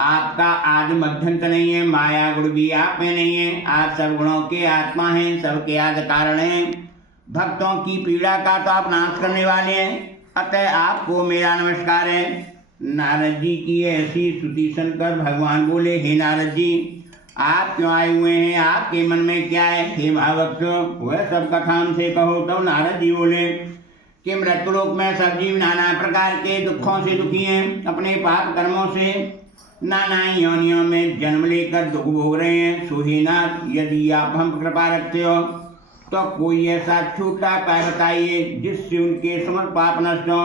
आपका आदि मध्यंत नहीं है, माया गुण भी आप में नहीं है। आप सब गुणों के आत्मा हैं, सबके आदि कारण हैं। भक्तों की पीड़ा का तो आप नाश करने वाले हैं, अतः आपको मेरा नमस्कार है। नारद जी की ऐसी स्तुति सुनकर भगवान बोले, हे नारद जी, आप क्यों आए हुए हैं? आपके मन में क्या है? हे महाभक्त, वह सब कथा हमसे कहो। तब नारद जी बोले कि मृत्युलोक में सब जीव नाना प्रकार के दुखों से दुखी हैं, अपने पाप कर्मों से नाना योनियों में जन्म लेकर दुख भोग रहे हैं। सुहीनाथ, यदि आप हम कृपा रखते हो तो कोई ऐसा छोटा उपाय बताइए जिससे उनके समस्त पाप नष्ट हो।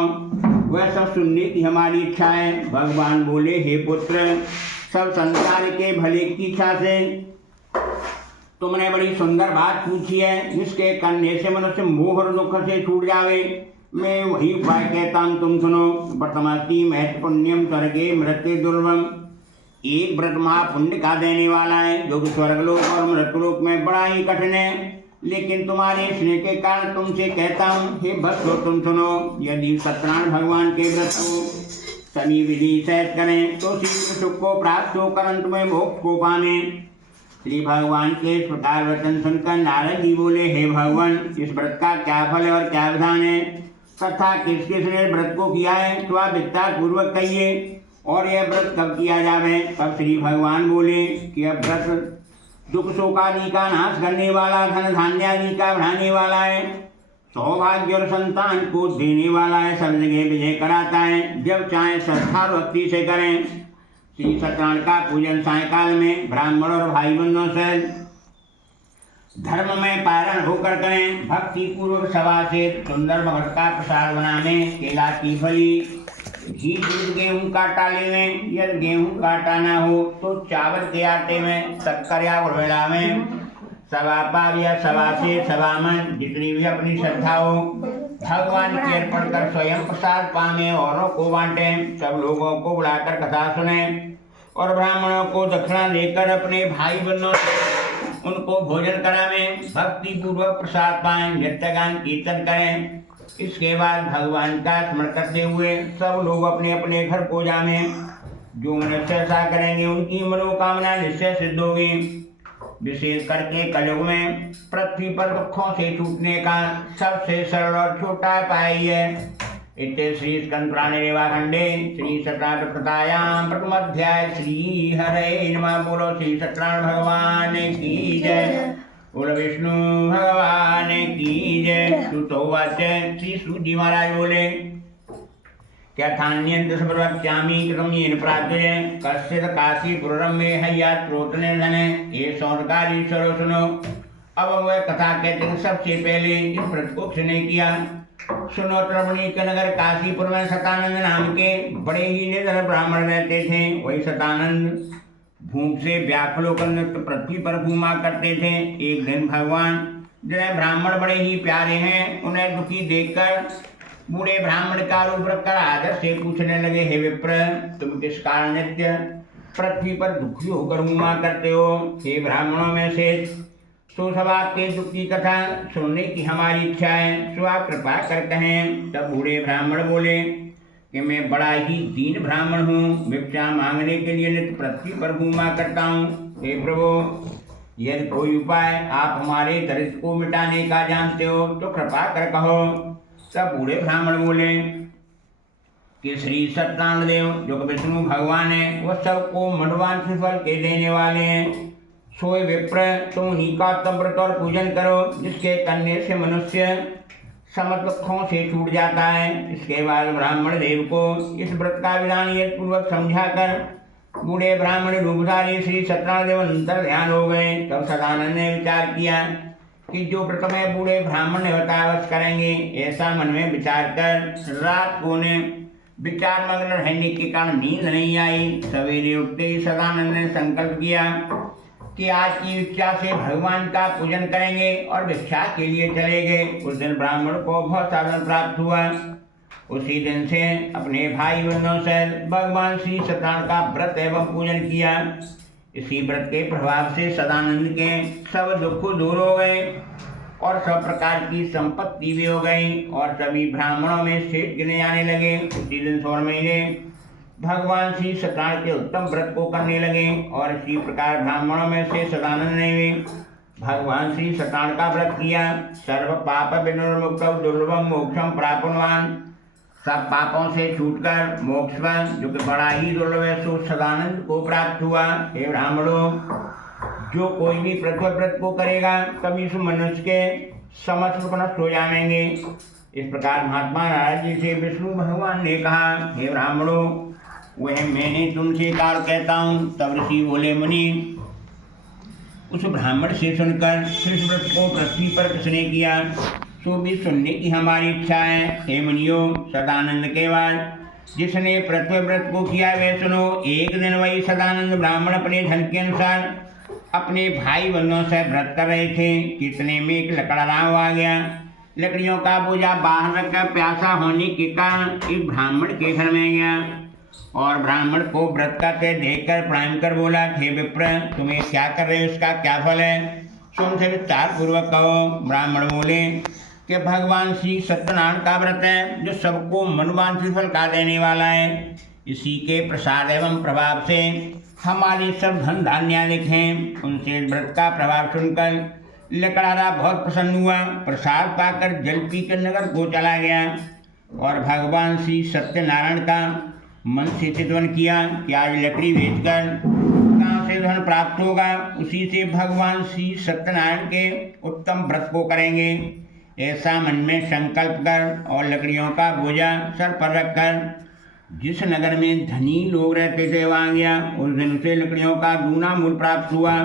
वह सब सुनने की हमारी इच्छा है। भगवान बोले, हे पुत्र, सब संसार के भले की इच्छा से तुमने बड़ी सुंदर बात पूछी है, जिसके करने से मनुष्य मोह और दुख से छूट जावे। मैं वही उपाय कहता हूँ, तुम सुनो। प्रथमस्ति महत् पुण्यम स्वर्गे मृत्यु दुर्लभम। एक व्रत महापुण्य का देने वाला है, जो स्वर्गलोक और मृत्युलोक में बड़ा ही कठिन है। लेकिन तुम्हारे स्नेह के कारण तुमसे कहता हूँ, हे भक्तों, तुम सुनो। यदि सत्यनारायण भगवान के व्रत को सभी विधि सहित करें तो शीघ्र सुख को प्राप्त होकर अंत में मोक्ष को पाने। श्री भगवान के इस प्रकार वचन सुनकर नारद जी बोले, हे भगवान, इस व्रत का क्या फल है और क्या विधान है, तथा किस किस ने व्रत को किया है, तो आप विस्तार पूर्वक कहिए। और यह व्रत कब किया जावे? तब श्री भगवान बोले कि यह व्रत दुख शोकादि का नाश करने वाला, धन धान्य आदि का बढ़ाने वाला है, सौभाग्य और संतान को देने वाला है, सब जगह विजय कराता है। जब चाहे श्रद्धा और भक्ति से करें। श्री सत्यनारायण का पूजन सायकाल में ब्राह्मण और भाई बंधुओं से धर्म में पारण होकर करें। भक्ति पूर्वक सभा से सुंदर भगत का प्रसाद बनाने, केला की फली, घी, दूध, गेहूं का आटा लेवें। यदि गेहूं का आटा न हो तो चावल के आटे में शक्कर या गुड़ मिलावें। सवा पाव या सवा से सवा मन, जितनी भी अपनी श्रद्धा हो, भगवान की अर्पण कर स्वयं प्रसाद पाने, औरों को बांटें। सब लोगों को बुलाकर कथा सुने और ब्राह्मणों को दक्षिणा देकर अपने भाई बहनों से उनको भोजन करावें। भक्ति पूर्वक प्रसाद पाएं, नृत्य गान कीर्तन करें। इसके बाद भगवान का स्मरण करते हुए सब लोग अपने अपने घर को जाने। जो मनुष्य ऐसा करेंगे उनकी मनोकामना निश्चय सिद्ध होगी। विशेष करके कलयुग में पृथ्वी पर दुखों से छूटने का सबसे सरल और छोटा उपाय है। इत्ते श्री स्कंद पुराणे रेवाखंडे श्री सत्यनारायण कथायां प्रथम अध्याय श्री हरे नमः। बोलो श्री सत्यनारायण भगवान की जय, बोलो विष्णु भगवान की जय। सुतोवाच, श्री सूत जी महाराज बोले, क्या थान्यंत प्रवक्ष्यामि कृतं येन प्राप्यते कश्चित् काशीपुरं में हय्यात्रोतने धने। ये सौनकादि ईश्वरों सुनो। अब वह कथा कहते हैं। सबसे पहले इस व्रत को किसने किया? सुनो, त्रिवेणी के नगर काशीपुर में सतानंद नाम के बड़े ही निर्धन ब्राह्मण रहते थे। वही सतानंद भूख से व्याकुल होकर नित्य पृथ्वी पर घूमा करते थे। एक दिन भगवान, जिन्हें ब्राह्मण बड़े ही प्यारे हैं, उन्हें दुखी देखकर बूढ़े ब्राह्मण का रूप रखकर आदर से पूछने लगे, हे विप्र, तुम किस कारण नित्य पृथ्वी पर दुखी होकर घूमा करते हो? हे ब्राह्मणों में से तो सब आपके दुख की कथा सुनने की हमारी इच्छा है, सो आप कृपा कर कहें। तब बूढ़े ब्राह्मण बोले कि मैं बड़ा ही दीन ब्राह्मण हूँ, भिक्षा मांगने के लिए नित्य पृथ्वी पर घूमा करता हूँ। हे प्रभु, यदि कोई उपाय आप हमारे दरिद्र को मिटाने का जानते हो तो कृपा कर कहो। तब बूढ़े ब्राह्मण बोले कि श्री सत्यनारायण देव, जो विष्णु भगवान है, वह सबको मनवांछित फल के देने वाले हैं। सोए विप्र, तुम उन्हीं का तब व्रत और पूजन करो, जिसके करने से मनुष्य समस्त दुखों से छूट जाता है। इसके बाद ब्राह्मण देव को इस व्रत का विधान यथ पूर्वक समझाकर बूढ़े ब्राह्मण रूपधारी श्री सत्यनारायण देव अंतर ध्यान हो गए। तब सदानंद ने विचार किया कि जो व्रत में बूढ़े ब्राह्मण ने बताया अवश्य करेंगे। ऐसा मन में विचार कर रात को ने विचार मग्न रहने के कारण नींद नहीं आई। सवेरे उठते ही सदानंद ने संकल्प किया कि आज की इच्छा से भगवान का पूजन करेंगे और भिक्षा के लिए चले गए। उस दिन ब्राह्मण को बहुत साधन प्राप्त हुआ। उसी दिन से अपने भाई बहनों से भगवान श्री सत्यनारायण का व्रत एवं पूजन किया। इसी व्रत के प्रभाव से सदानंद के सब दुख दूर हो गए और सब प्रकार की संपत्ति भी हो गई और सभी ब्राह्मणों में सेठ गिने जाने लगे। उसी दिन 16 महीने भगवान श्री सत्यनारायण के उत्तम व्रत को करने लगे और इसी प्रकार ब्राह्मणों में से सदानंद ने भी भगवान श्री सत्यनारायण का व्रत किया। सर्व पाप विनिर्मुक्त दुर्लभम मोक्षम प्राप्तवान, सब पापों से छूटकर मोक्ष पर जो कि बड़ा ही दुर्लभ है सो सदानंद को प्राप्त हुआ। हे ब्राह्मणों, जो कोई भी पृथ्वी व्रत को करेगा कभी उस मनुष्य के समस्त नष्ट हो जाएंगे। इस प्रकार महात्मा नारद जी से विष्णु भगवान ने कहा, हे ब्राह्मणों, वह मैंने तुमसे काल कहता हूँ। तब ऋषि बोले, मुनि, उस ब्राह्मण से सुनकर कृष्ण व्रत को पृथ्वी पर किसने किया सो भी सुनने की हमारी इच्छा है। हे मुनियो, सदानंद के बाद जिसने पृथ्वी व्रत को किया वे सुनो। एक दिन वही सदानंद ब्राह्मण अपने धन के अनुसार अपने भाई बंधुओं से व्रत कर रहे थे। कितने में एक लकड़राव आ गया। लकड़ियों का बोझा बाहर रखकर प्यासा होने के कारण एक ब्राह्मण के घर में गया और ब्राह्मण को व्रत करते देखकर प्रणाम कर बोला, हे विप्र, तुम्हें क्या कर रहे हो, उसका क्या फल है, तुमसे विस्तार पूर्वक कहो। ब्राह्मण बोले कि भगवान श्री सत्यनारायण का व्रत है जो सबको मनवांछित फल का देने वाला है। इसी के प्रसाद एवं प्रभाव से हमारे सब धन धान्य अधिक हैं। उनसे व्रत का प्रभाव सुनकर लकड़ारा बहुत प्रसन्न हुआ। प्रसाद पाकर जल पीकर नगर को चला गया और भगवान श्री सत्यनारायण का मन से चिंतन किया कि आज लकड़ी बेचकर कहाँ से धन प्राप्त होगा, उसी से भगवान श्री सत्यनारायण के उत्तम व्रत को करेंगे। ऐसा मन में संकल्प कर और लकड़ियों का बोझा सर पर रखकर जिस नगर में धनी लोग रहते थे वहाँ गया। उस दिन उसे लकड़ियों का दूना मूल प्राप्त हुआ।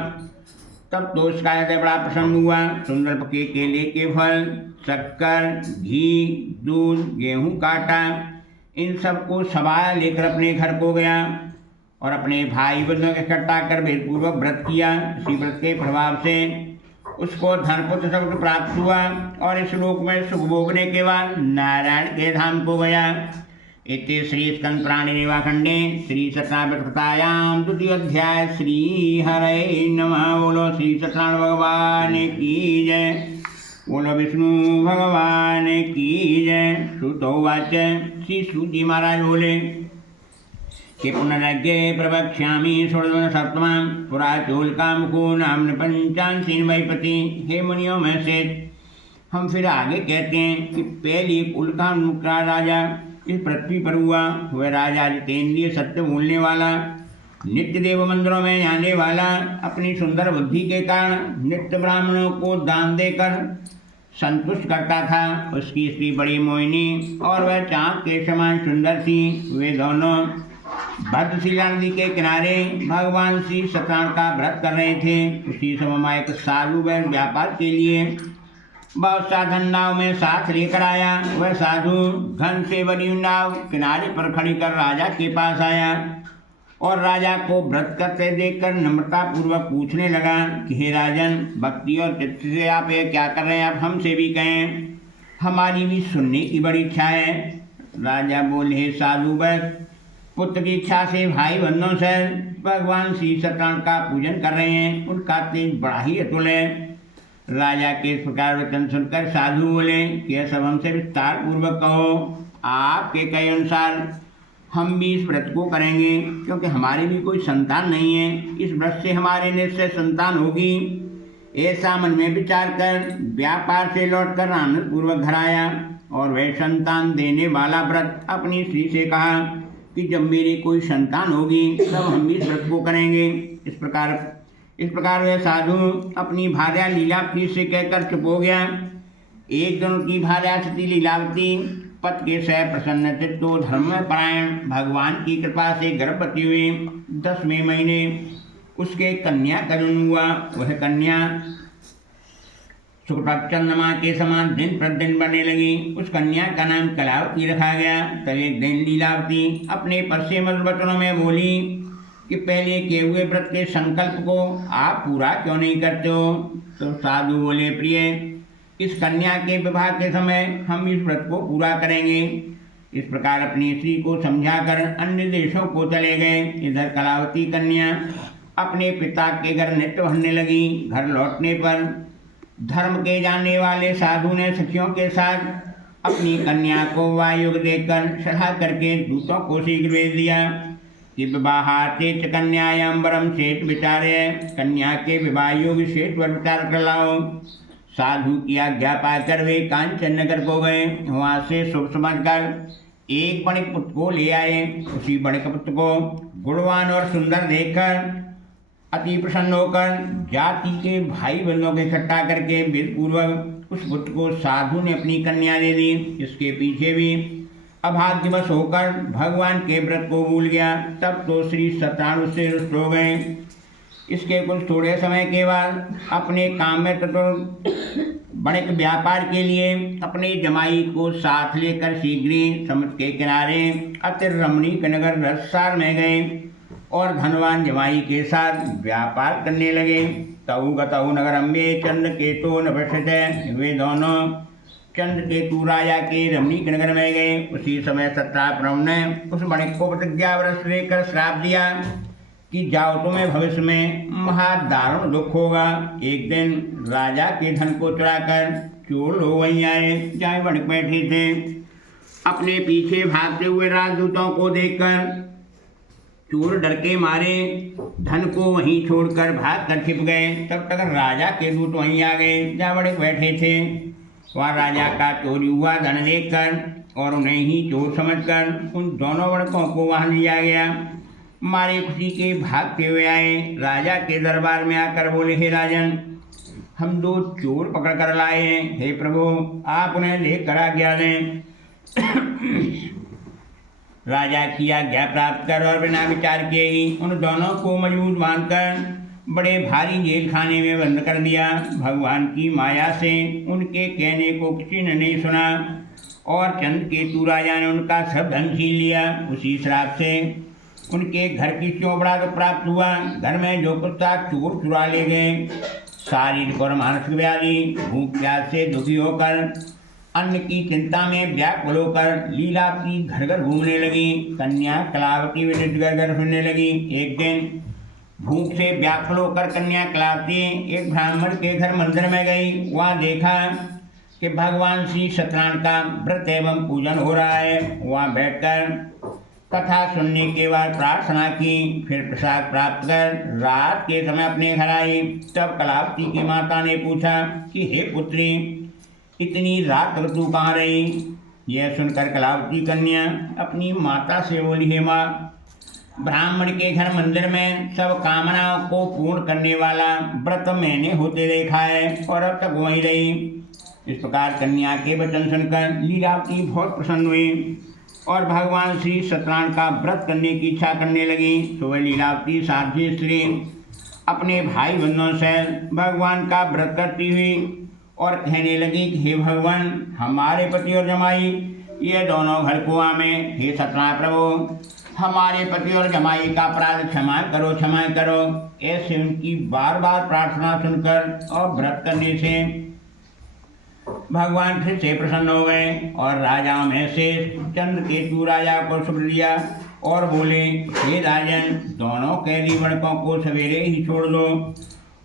तब तो उसका हृदय बड़ा प्रसन्न हुआ। सुंदर पके केले के फल, शक्कर, घी, दूध, गेहूँ का आटा, इन सबको सवाया लेकर अपने घर को गया और अपने भाई बंधुओं को इकट्ठा कर भेदपूर्वक व्रत किया। इसी व्रत के प्रभाव से उसको धन पुत्र सब प्राप्त हुआ और इस लोक में सुख भोगने के बाद नारायण के धाम को गया। इति श्री स्कंद पुराणे रेवाखंडे श्री सत्यनारायण कथायां द्वितीय अध्याय श्री हरे नमः। बोलो श्री सत्यनारायण भगवान की जय, बोलो विष्णु भगवान की जय। श्रुतोवाच, श्री सूत जी महाराज बोले कि पुनरज्ञे प्रवक्ष्यामि षोडशसप्तमां पुराचोलकामुको नाम्न पंचांशीन वैपति। हे मुनियों में से हम फिर आगे कहते हैं कि पहले उल्कामुख का राजा इस पृथ्वी पर हुआ। वह राजा जितेंद्रिय, सत्य बोलने वाला, नित्य देव मंदिरों में जाने वाला, अपनी सुंदर बुद्धि के कारण नित्य ब्राह्मणों को दान देकर संतुष्ट करता था। उसकी स्त्री बड़ी मोहिनी और वह चाँद के समान सुंदर थी। वे दोनों भद्रशिला नदी के किनारे भगवान श्री सत्यनारायण का व्रत कर रहे थे। उसी समय एक साधु वह व्यापार के लिए बहुत सा धन नाव में साथ लेकर आया। वह साधु धन से बनी नाव किनारे पर खड़ी कर राजा के पास आया और राजा को व्रत करते देखकर नम्रता पूर्वक पूछने लगा कि हे राजन, भक्ति और चित्त से आप ये क्या कर रहे हैं, आप हमसे भी कहें, हमारी भी सुनने की बड़ी इच्छा है। राजा बोले, हे साधु, बस पुत्र की इच्छा से भाई बंधुओं से भगवान श्री सत्यनारायण का पूजन कर रहे हैं। उनका तेज बड़ा ही अतुल है। राजा के इस प्रकार वचन सुनकर साधु बोले कि यह सब हमसे विस्तार पूर्वक कहो। आपके कहे अनुसार हम भी इस व्रत को करेंगे, क्योंकि हमारी भी कोई संतान नहीं है। इस व्रत से हमारे निश्चय संतान होगी। ऐसा मन में विचार कर व्यापार से लौटकर आनंद पूर्वक घर आया और वह संतान देने वाला व्रत अपनी स्त्री से कहा कि जब मेरी कोई संतान होगी तब हम भी इस व्रत को करेंगे। इस प्रकार वह साधु अपनी भार्या लीलावती से कहकर चुप हो गया। एक दिन उनकी भार्या सती लीलावती पति के सह प्रसन्न चित्तो धर्म परायण भगवान की कृपा से गर्भवती हुई। 10वें महीने उसके कन्या का जन्म हुआ। वह कन्या शुक्ल चंद्रमा के समान दिन प्रतिदिन बढ़ने लगी। उस कन्या का नाम कलावती रखा गया। तब एक दिन लीलावती अपने पद से मधुर वचनों में बोली कि पहले किए हुए व्रत के संकल्प को आप पूरा क्यों नहीं करते हो। तो साधु बोले, प्रिय, इस कन्या के विवाह के समय हम इस व्रत को पूरा करेंगे। इस प्रकार अपनी स्त्री को समझाकर अन्य देशों को चले गए। इधर कलावती कन्या अपने पिता के घर नित्य भरने लगी। घर लौटने पर धर्म के जानने वाले साधु ने सखियों के साथ अपनी कन्या को वायुग देकर सलाह करके दूतों को शीघ्र भेज दिया कि विवाहार्थे च कन्यायां वरम सेठ विचारे, कन्या के विवाह योग सेठ पर विचार कर लाओ। साधु की आज्ञा पाकर वे कांचन नगर को गए। वहां से शुभ समझकर एक बणिक पुत्र को ले आए। उसी बणिक पुत्र को गुणवान और सुंदर देखकर अति प्रसन्न होकर जाति के भाई बंधुओं को इकट्ठा करके विधि पूर्वक उस पुत्र को साधु ने अपनी कन्या दे दी। इसके पीछे भी अभाग्यवश होकर भगवान के व्रत को भूल गया। तब तो श्री सत्यनारायण उससे रुष्ट हो गए। इसके कुछ थोड़े समय के बाद अपने काम में तत्पर बड़े व्यापार के लिए अपने जमाई को साथ लेकर शीघ्र ही समुद्र के किनारे अति रमणीक नगर रससार में गए और धनवान जमाई के साथ व्यापार करने लगे। तऊ गतऊ नगरम में चंद्रकेतु नभस्यते, वे दोनों चंद्रकेतु राजा के रमणीक नगर में गए। उसी समय सत्राप्रम ने उस बणिक को प्रतिज्ञाव्रत लेकर श्राप दिया कि जाओ तुम्हें भविष्य में महादारुण दुख होगा। एक दिन राजा के धन को चुराकर चोर लोग वहीं आए जहाँ बणिक बैठे थे। अपने पीछे भागते हुए राजदूतों को देखकर चोर डर के मारे धन को वहीं छोड़कर भाग कर छिप गए। तब तक राजा के दूत वहीं आ गए जहाँ बणिक बैठे थे। वह राजा का चोरी हुआ धन देखकर और उन्हें ही चोर समझकर उन दोनों बणिकों को वहाँ लिया गया। मारे खुशी के भागते हुए आए। राजा के दरबार में आकर बोले, हे राजन, हम दो चोर पकड़ कर लाए हैं। हे प्रभु, आप उन्हें लेकर आज्ञा दें। राजा की आज्ञा प्राप्त कर और बिना विचार किए ही उन दोनों को मजबूत बांधकर बड़े भारी जेल खाने में बंद कर दिया। भगवान की माया से उनके कहने को किसी ने नहीं सुना और चंद्रकेतु राजा ने उनका सब धन छीन लिया। उसी श्राप से उनके घर की चौबड़ा तो प्राप्त हुआ। घर में जो कुछ था चोर चुरा ले गए। शारीरिक और मानसिक व्याधि, भूख प्यास से दुखी होकर अन्न की चिंता में व्याकुल होकर लीला की घर घर घूमने लगी। कन्या कलावती विनित घर घर फिरने लगी। एक दिन भूख से व्याकुल होकर कन्या कलावती एक ब्राह्मण के घर मंदिर में गई। वहाँ देखा कि भगवान श्री सत्यनारायण का व्रत एवं पूजन हो रहा है। वहाँ बैठकर कथा सुनने के बाद प्रार्थना की, फिर प्रसाद प्राप्त कर रात के समय अपने घर आई। तब कलावती की माता ने पूछा कि हे पुत्री, इतनी रात तक तू कहाँ रही? यह सुनकर कलावती कन्या अपनी माता से बोली, हे माँ, ब्राह्मण के घर मंदिर में सब कामनाओं को पूर्ण करने वाला व्रत मैंने होते देखा है और अब तक वहीं रही। इस प्रकार कन्या के वचन सुनकर लीलावती बहुत प्रसन्न हुई और भगवान श्री सत्यनारायण का व्रत करने की इच्छा करने लगी। तो वह लीलावती साध्वी स्त्री अपने भाई बंधुओं से भगवान का व्रत करती हुई और कहने लगी कि हे भगवान, हमारे पति और जमाई ये दोनों घर कुआं में, हे सत्यनारायण प्रभु, हमारे पति और जमाई का अपराध क्षमा करो, क्षमा करो। ऐसे उनकी बार बार प्रार्थना सुनकर और व्रत करने से भगवान फिर से प्रसन्न हो गए और राजाओं में से चंद्रकेतु राजा को शुभ दिया और बोले, हे राजन, दोनों कैदी बणकों को सवेरे ही छोड़ दो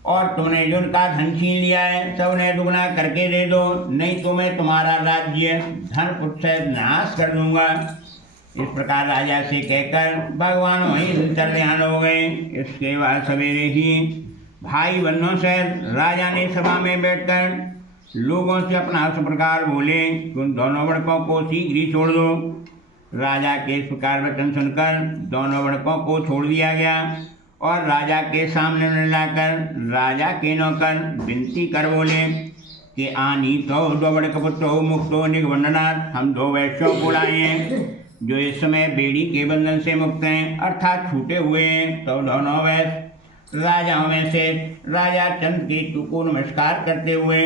और तुमने जो उनका धन छीन लिया है सब उन्हें दुगना करके दे दो, नहीं तो मैं तुम्हारा राज्य धन पुत्र से नाश कर दूंगा। इस प्रकार राजा से कहकर भगवान वहीं से चल ध्यान हो गए। इसके बाद सवेरे ही भाई बंधुओं से राजा ने सभा में बैठकर लोगों से अपना इस प्रकार बोले कि उन दोनों बड़कों को शीघ्र ही छोड़ दो। राजा के इस प्रकार वचन सुनकर दोनों बड़कों को छोड़ दिया गया और राजा के सामने लाकर राजा के नौकर विनती कर बोले कि आनी तो दो बड़क पुत्रो मुक्तो निगवंदनाथ, हम दो वैश्यों को लाए हैं जो इस समय बेड़ी के बंधन से मुक्त हैं, अर्थात छूटे हुए हैं। तो दोनों वैश्य राजाओं में से राजा चंद्रकेतु को नमस्कार करते हुए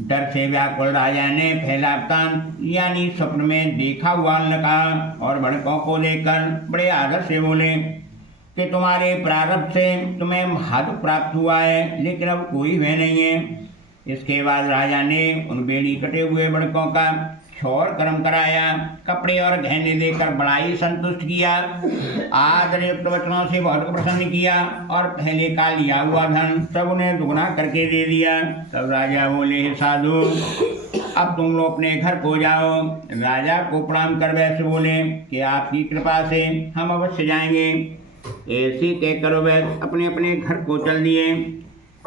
डर से व्याकुल राजा ने पहला वृत्तांत यानी स्वप्न में देखा हुआ न कहा और बड़कों को देखकर बड़े आदर से बोले कि तुम्हारे प्रारब्ध से तुम्हें महादुख प्राप्त हुआ है, लेकिन अब कोई भय नहीं है। इसके बाद राजा ने उन बेड़ी कटे हुए बड़कों का क्षौर कर्म कराया, कपड़े और गहने देकर बड़ा ही संतुष्ट किया, आदरयुक्त वचनों से बहुत प्रसन्न किया और पहले का लिया हुआ धन सब उन्हें दुगना करके दे दिया। तब राजा बोले, साधु, अब तुम लोग अपने घर को जाओ। राजा को प्रणाम कर वैश्य बोले कि आपकी कृपा से हम अवश्य जाएंगे। ऐसी कहकर वैश्य अपने अपने घर को चल दिए।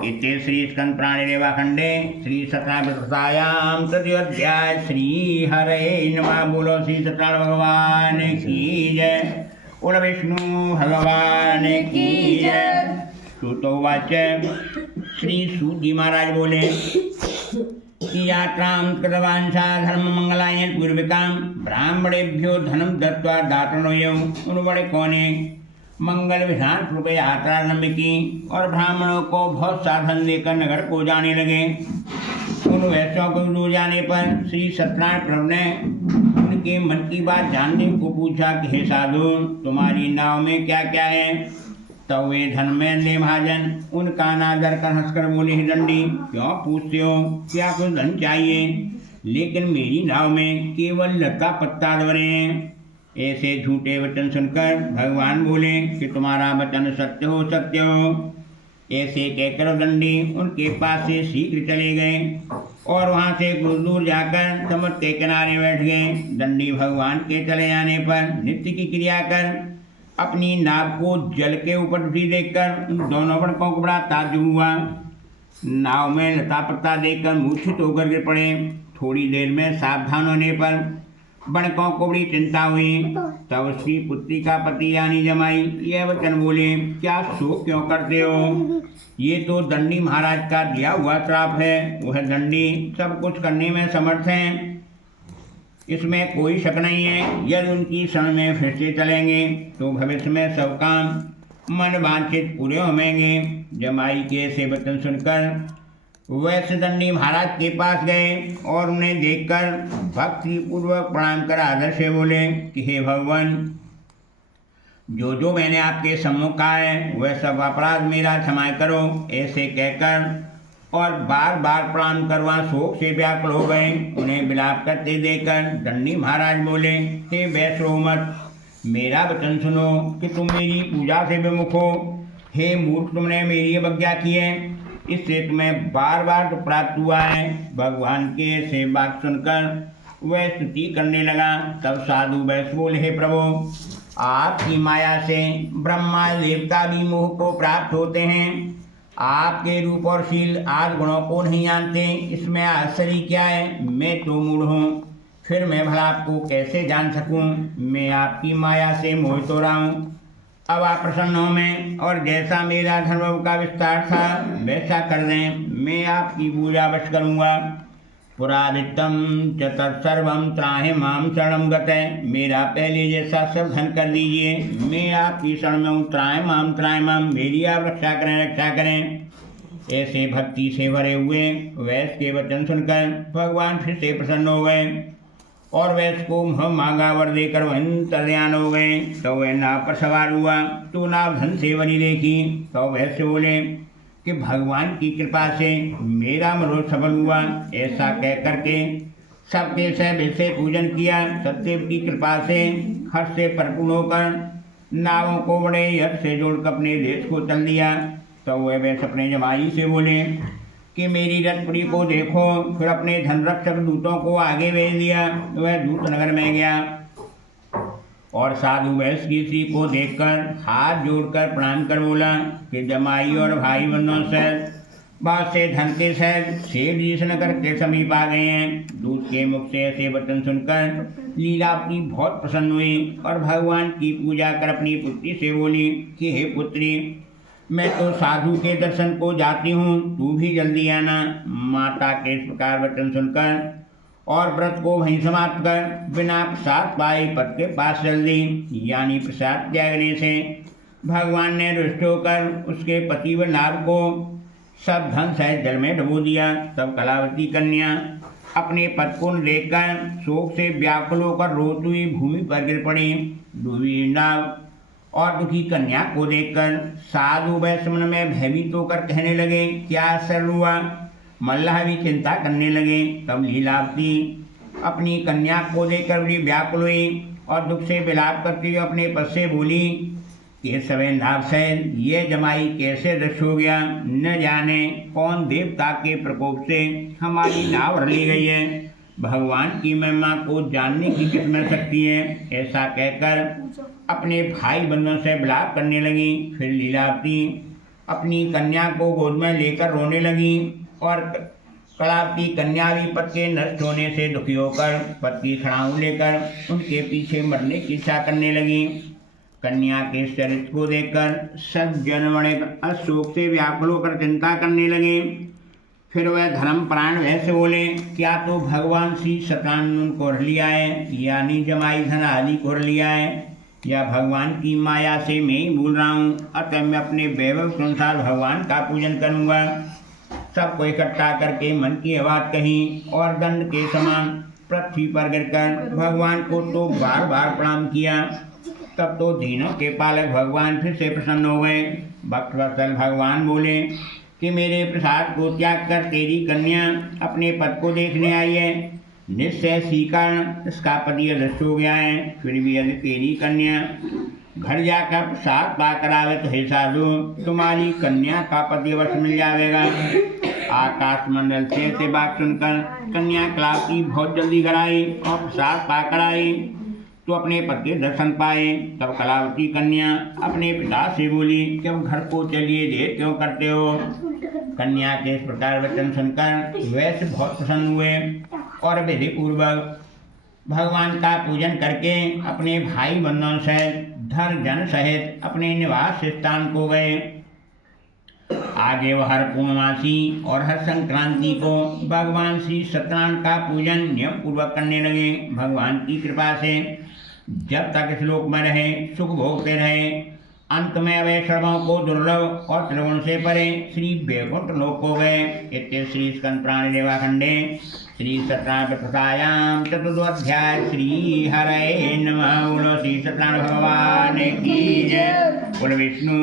इति श्री स्कंद पुराणे रेवाखंडे श्री सत्यनारायण तृतीय अध्याय श्री हरे नमः। बोलो श्री सत्यनारायण भगवान की जय। बोलो विष्णु भगवान की जय। श्रुतोवाच श्री सूत जी महाराज बोले कि यात्रां कृतवान् सा धर्म मंगलाय पूर्विकां ब्राह्मणेभ्यो धनम दत्त्वा दातृणोऽयं। उन बड़कों ने मंगल विधान रूप यात्रा आरंभ की और ब्राह्मणों को बहुत साधन देकर नगर को जाने लगे। उन वैश्यों को दूर जाने पर श्री सत्यनारायण प्रभु ने उनके मन की बात जानने को पूछा कि हे साधु, तुम्हारी नाव में क्या क्या है? तब वे धर्मेंद्र महाजन उनका अनादर कर हंसकर बोले, हे दंडी, क्यों पूछते हो? क्या कुछ धन चाहिए? लेकिन मेरी नाव में केवल लता पत्ता डरे हैं। ऐसे झूठे वचन सुनकर भगवान बोले कि तुम्हारा वचन सत्य हो। ऐसे कहकर दंडी उनके पास से शीघ्र चले गए और वहां से कुछ दूर जाकर समुद्र के किनारे बैठ गए। दंडी भगवान के चले जाने पर नित्य की क्रिया कर अपनी नाव को जल के ऊपर उठी देखकर उन दोनों बड़कों को बड़ा ताज्जुब हुआ। नाव में लता पत्ता देखकर मूर्छित होकर गिर पड़े। थोड़ी देर में सावधान होने पर बड़कों को बड़ी चिंता हुई। तब उसकी पुत्री का पति यानी जमाई यह वचन बोले, क्या शोक क्यों करते हो? ये तो दंडी महाराज का दिया हुआ श्राप है। वह दंडी सब कुछ करने में समर्थ हैं, इसमें कोई शक नहीं है। यदि उनकी शरण में फिर से चलेंगे तो भविष्य में सब काम मन वांछित पूरे होंगे। जमाई के ऐसे वचन सुनकर वैश्य दंडी महाराज के पास गए और उन्हें देखकर भक्ति पूर्वक प्रणाम कर आदर से बोले कि हे भगवान, जो जो मैंने आपके सम्मुख कहा है वह सब अपराध मेरा क्षमा करो। ऐसे कहकर और बार बार प्रणाम करवा शोक से व्याकुल हो गए। उन्हें विलाप करते देखकर दंडी महाराज बोले, हे वैश्य मत, मेरा वचन सुनो कि तुम मेरी पूजा से विमुख हो। हे मूर्ख, तुमने मेरी अवज्ञा की है, इससे तुम्हें बार बार तो प्राप्त हुआ है। भगवान के ऐसे बात सुनकर वह स्तुति करने लगा। तब साधु वैश्य बोले, हे प्रभु, आपकी माया से ब्रह्मा देवता भी मोह को प्राप्त होते हैं। आपके रूप और शील आदि गुणों को नहीं जानते, इसमें आश्चर्य क्या है? मैं तो मूढ़ हूँ, फिर मैं भला आपको कैसे जान सकूं? मैं आपकी माया से मोहित हो रहा हूँ। अब आप प्रसन्न हो मैं और जैसा मेरा धर्म का विस्तार था वैसा कर दें। मैं आपकी पूजा अवश्य करूँगा। पुरादितम च तत्सर्वम त्राहि माम शरणम गतः। मेरा पहले जैसा सब धन कर दीजिए। मैं आपकी शरण में हूँ। त्राहि माम, मेरी आप रक्षा करें। ऐसे भक्ति से भरे हुए वैश्य के वचन सुनकर भगवान फिर से प्रसन्न हो गए और वैश्य को मांगा वर देकर वह अंतर्ध्यान हो गए। तो वह नाव पर सवार हुआ तो नाव धन से बनी देखी। तो वैश्य बोले कि भगवान की कृपा से मेरा मनोरथ सफल हुआ। ऐसा कह करके सबके सब से पूजन किया। सत्यदेव की कृपा से हर्ष से परिपूर्ण होकर नावों को बड़े यश से जोड़कर अपने देश को चल दिया। तो वह वैश्य अपने जमाई से बोले कि मेरी रथपुरी को देखो। फिर अपने धनरक्षक दूतों को आगे भेज दिया। वह दूत नगर में गया और साधु वैश्य की स्त्री को देखकर हाथ जोड़कर प्रणाम कर बोला कि जमाई और भाई बंधुओं से बहुत से धन के सहित सेठ जी से नगर के समीप आ गए हैं। दूत के मुख से ऐसे वचन सुनकर लीलावती बहुत प्रसन्न हुई और भगवान की पूजा कर अपनी पुत्री से बोली कि हे पुत्री, मैं तो साधु के दर्शन को जाती हूँ, तू भी जल्दी आना। माता के इस प्रकार वचन सुनकर और व्रत को वहीं समाप्त कर बिना प्रसाद पाए पति के पास चल दी। यानी प्रसाद त्यागने से भगवान ने रुष्ट होकर उसके पति व नार को सब धन सहित जल में डुबो दिया। तब कलावती कन्या अपने पति को देखकर शोक से व्याकुल होकर रोती हुई भूमि पर गिर पड़ी। डूबी नाव और दुखी कन्या को देखकर साधु वैश्य मन में भयभीत होकर कहने लगे, क्या असर हुआ? मल्लाह भी चिंता करने लगे। तब लीलावती अपनी कन्या को देखकर बड़ी व्याकुल हुई और दुख से विलाप करती हुई अपने पति से बोली कि सवे नाभसेन, ये जमाई कैसे दृश्य हो गया? न जाने कौन देवता के प्रकोप से हमारी नाव हर ली गई है। भगवान की महिमा को जानने की किसमें शक्ति है। ऐसा कहकर अपने भाई बंधुओं से विलाप करने लगी। फिर लीलावती अपनी कन्या को गोद में लेकर रोने लगी और कलावती कन्या भी पति के नष्ट होने से दुखी होकर पति की खड़ाऊ लेकर उनके पीछे मरने की इच्छा करने लगी। कन्या के चरित्र को देखकर सज्जन बड़े अशोक से व्याकुल होकर चिंता करने लगे। फिर वह धर्मपरायण वैसे बोले, क्या तो भगवान श्री सत्यानंद को हर लिया है, यानी जमाई धन आदि को हर लिया है, या भगवान की माया से मैं ही भूल रहा हूँ। अतः मैं अपने वैभव के अनुसार भगवान का पूजन करूँगा। सबको इकट्ठा करके मन की बात कही और दंड के समान पृथ्वी पर गिरकर भगवान को तो बार बार प्रणाम किया। तब तो दीनों के पालक भगवान फिर से प्रसन्न हो गए। भक्तवत्सल भगवान बोले कि मेरे प्रसाद को त्याग कर तेरी कन्या अपने पद को देखने आई है। निश्चय सी कारण इसका पति अदृष्ट हो गया है। फिर भी यदि तेरी कन्या घर जाकर प्रसाद पाकर आवे तो हे साधु, तुम्हारी कन्या का पति अवश्य मिल जाएगा। आकाश मंडल से बात सुनकर कन्या कलावती बहुत जल्दी घर आई और प्रसाद पाकर आई तो अपने पति के दर्शन पाए। तब कलावती कन्या अपने पिता से बोली कि अब घर को चलिए, देर क्यों करते हो। कन्या के इस प्रकार वचन सुनकर वैसे बहुत प्रसन्न हुए और विधि पूर्वक भगवान का पूजन करके अपने भाई बंधुओं सहित धर जन सहित अपने निवास स्थान को गए। आगे वह हर पूर्णमासी और हर संक्रांति को भगवान श्री सत्यनारायण का पूजन नियम पूर्वक करने लगे। भगवान की कृपा से जब तक इस लोक में रहे सुख भोगते रहे। अंत में वे सर्वों को दुर्लभ और त्रिगुण से परे श्री वैकुंठ लोक को गए। इत्य श्री स्कंद पुराण देवाखंडे श्री सत्यनारायण कथायां चतुर्थोऽध्याय। श्री हरये नमः। बोलो श्री सत्यनारायण भगवान की जय। बोलो विष्णु